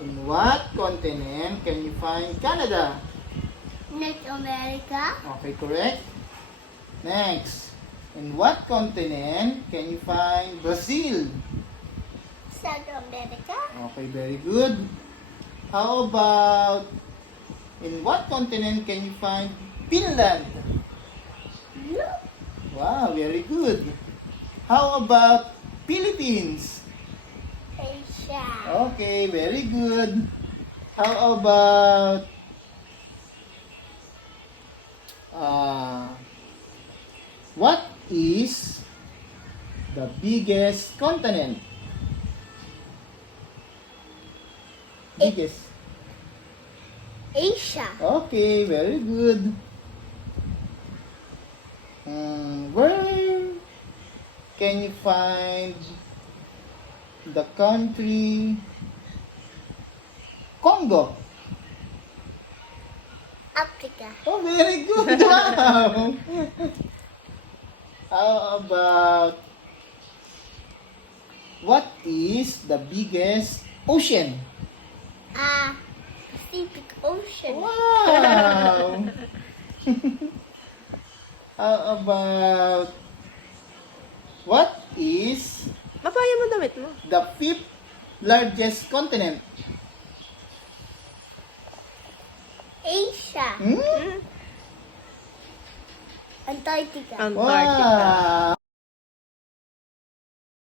In what continent can you find Canada? North America. Okay, correct. Next. In what continent can you find Brazil? South America. Okay, very good. How about in what continent can you find Finland? Europe. Wow, very good. How about Philippines? Asia. Okay, very good. How about what is the biggest continent? Biggest. Asia. Okay, very good. Where can you find the country Congo? Africa. Oh, very good. Wow. How about what is the biggest ocean? Pacific Ocean. Wow. How about what is Mapaya mo damit mo. the fifth largest continent? Asia. Hmm? Antarctica. Antarctica. Wow.